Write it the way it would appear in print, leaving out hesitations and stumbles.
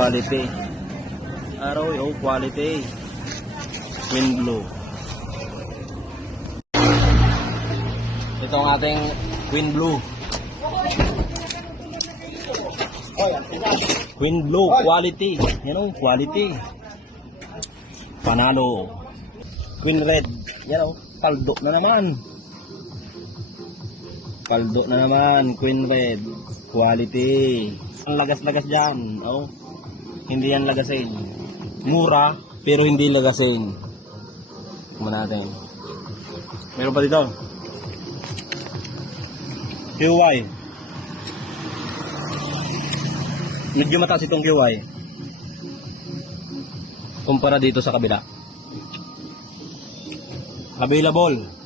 quality. Aroy, oh, quality. Queen Blue. Ito ang ating Queen Blue. Queen Blue, quality. Yan o, quality. Panalo. Queen Red. Yan o, kaldo na naman. Kaldo na naman, Queen Red. Quality. Ang lagas-lagas dyan. Oh, hindi yan lagasin. Mura, pero hindi lagasin. Kumain natin. Meron pa dito. QY. Medyo mataas itong QY. Kumpara dito sa kabila. Available.